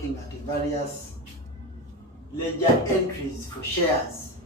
looking at the various ledger entries for shares.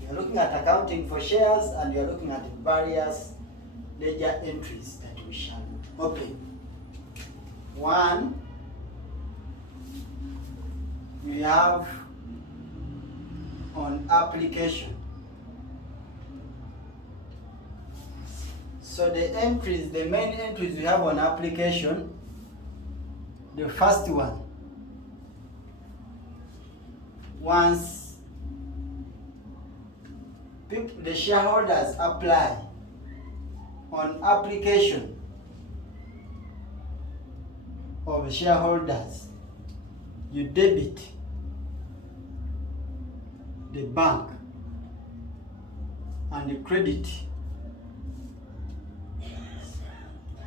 You are looking at accounting for shares, and you are looking at the various ledger entries that we shall open. One, we have on application. So the main entries we have on application, the first one, once the shareholders apply on application of shareholders, you debit the bank and you credit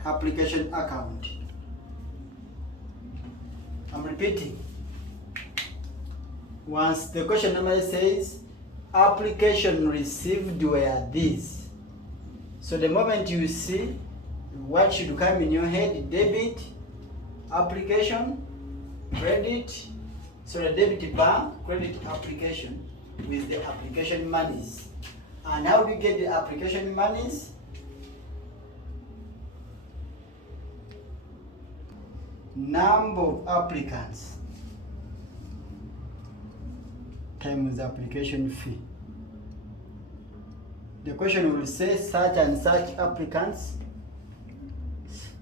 application account. I'm repeating. Once the question normally says application received were these. So the moment you see what should come in your head, debit, application, credit. So the debit bank, credit application with the application monies. And how do you get the application monies? Number of applicants times application fee. The question will say such and such applicants.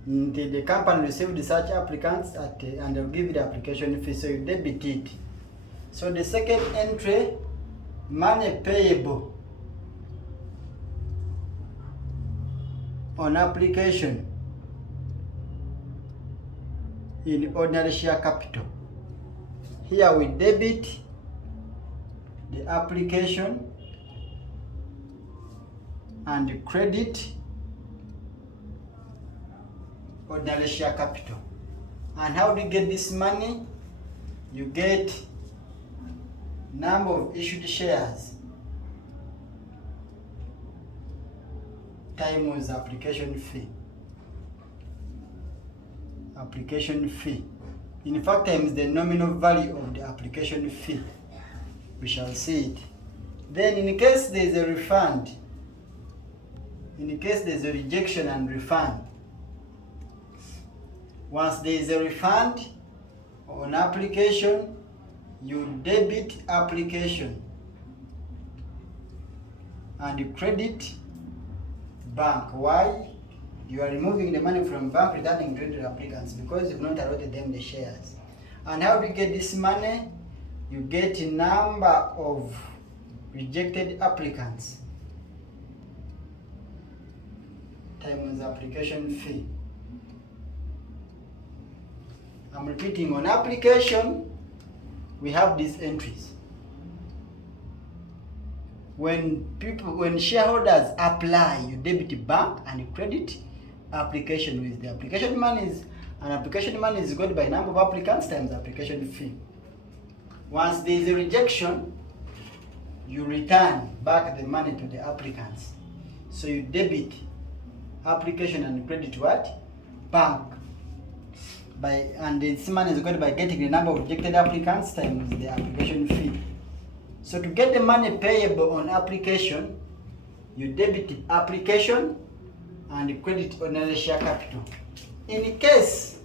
The company received such applicants and they'll give you the application fee, so you debit it. So the second entry, money payable on application in ordinary share capital. Here we debit the application and credit ordinary share capital. And how do you get this money? You get number of issued shares times application fee. Application fee. In fact, times the nominal value of the application fee. We shall see it. Then in case there is a refund, in case there is a rejection and refund, once there is a refund on application, you debit application and you credit bank. Why? You are removing the money from bank, returning to the applicants because you've not allotted them the shares. And how do you get this money? You get a number of rejected applicants times application fee. I'm repeating, on application, we have these entries. When shareholders apply, you debit bank and you credit application with the application monies, and application money is got by number of applicants times application fee. Once there is a rejection, you return back the money to the applicants. So you debit application and credit what? Bank. And this money is got by getting the number of rejected applicants times the application fee. So to get the money payable on application, you debit application and credit ordinary share capital. In case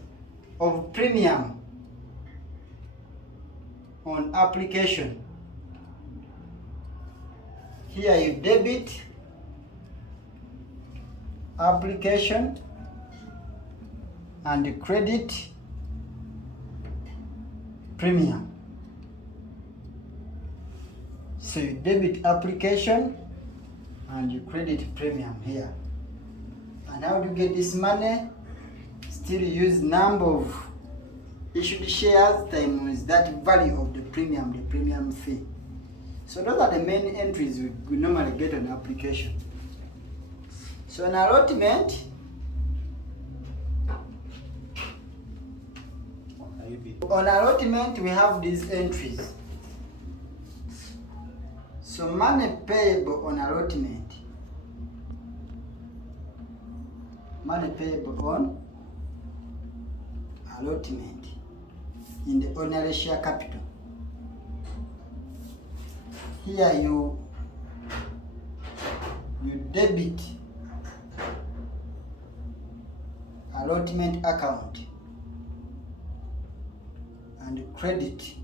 of premium on application, here you debit application and credit premium. So you debit application and you credit premium here. And how do you get this money? Still use number of issued shares times that value of the premium fee. So those are the main entries we normally get on application. So an allotment, on allotment we have these entries. So money payable on allotment. Money payable on allotment. in the ordinary share capital. Here you debit allotment account and credit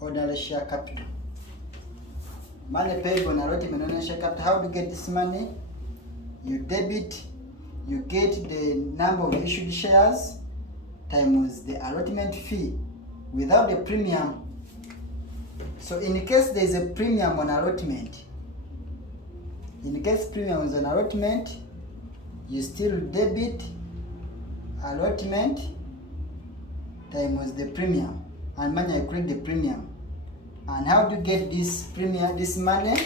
ordinary share capital. Money payable on allotment ordinary share capital. How do you get this money? You debit, you get the number of issued shares times the allotment fee without the premium. So in case there is a premium on allotment, in case premium is on allotment, you still debit allotment times the premium and money credit the premium. And how do you get this premium, this money?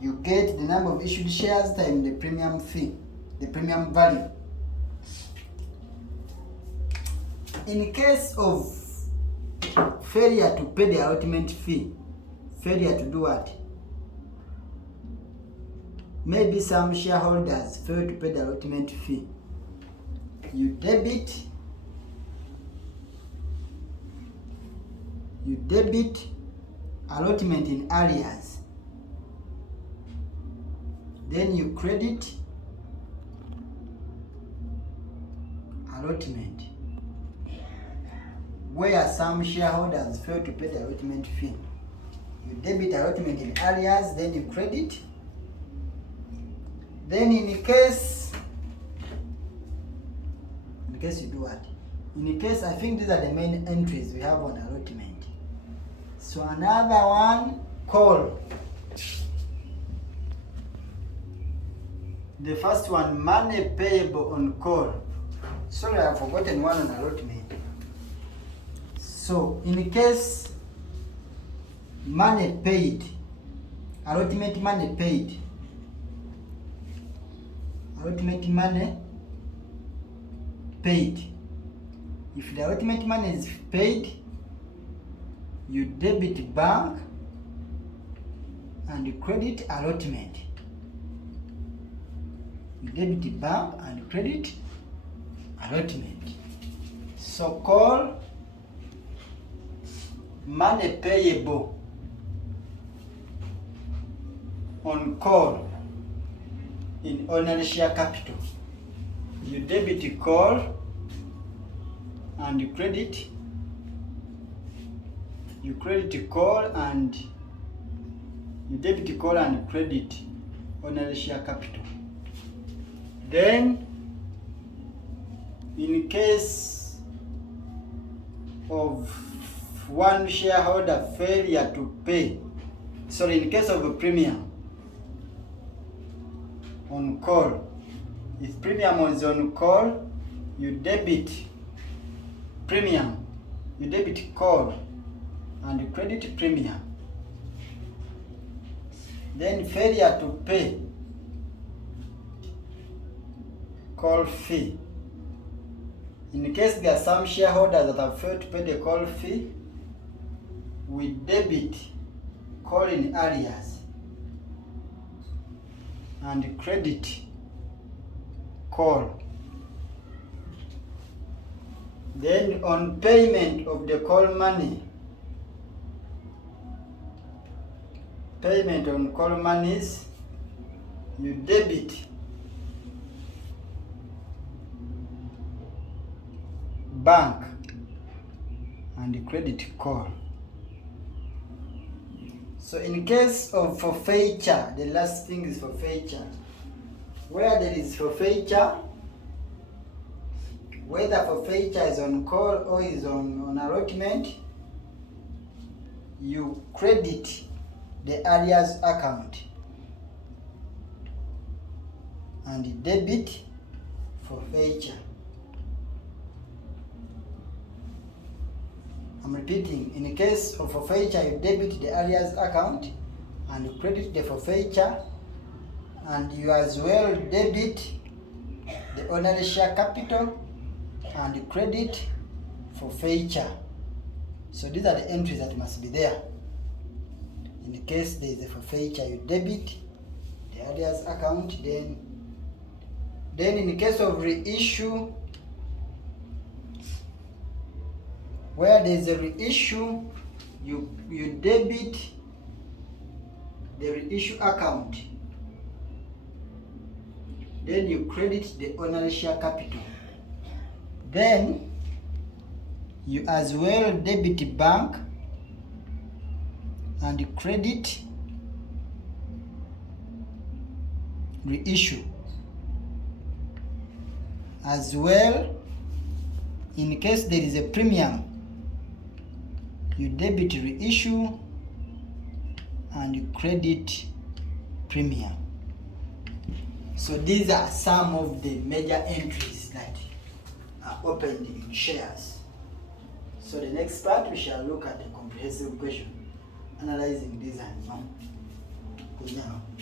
You get the number of issued shares times the premium fee, the premium value. In case of failure to pay the allotment fee, failure to do what? Maybe some shareholders fail to pay the allotment fee. You debit allotment in arrears. Then you credit allotment where some shareholders fail to pay the allotment fee. You debit allotment in arrears, then you credit. Then in case you do what? In case, I think these are the main entries we have on allotment. So another one, call. The first one, money payable on call. Sorry, I've forgotten one on allotment. So in case money paid, allotment money paid, allotment money paid. If the allotment money is paid, you debit bank and credit allotment. You debit bank and credit allotment. So call money payable on call in ordinary share capital. You debit call and you credit. You credit call and you debit call and credit ordinary share capital. Then in case of one shareholder failure to pay, in case of a premium on call, if premium was on call, you debit premium, you debit call and credit premium. Then failure to pay, call fee. In case there are some shareholders that have failed to pay the call fee, we debit call in arrears and credit call. Then on payment of the call money, payment on call monies, you debit bank and credit call. So in case of forfeiture, the last thing is forfeiture. Where there is forfeiture, whether forfeiture is on call or is on allotment, you credit the arrears account and debit forfeiture. I'm repeating, in case of forfeiture, you debit the arrears account and you credit the forfeiture, and you as well debit the ordinary share capital and credit forfeiture. So these are the entries that must be there. In case there is a forfeiture, you debit the arrears account. Then in the case of reissue, Where there is a reissue, you debit the reissue account, then you credit the ordinary share capital. Then you as well debit bank and credit reissue. As well, in case there is a premium, you debit reissue and you credit premium. So these are some of the major entries that are opened in shares. So the next part we shall look at the comprehensive question, analyzing this and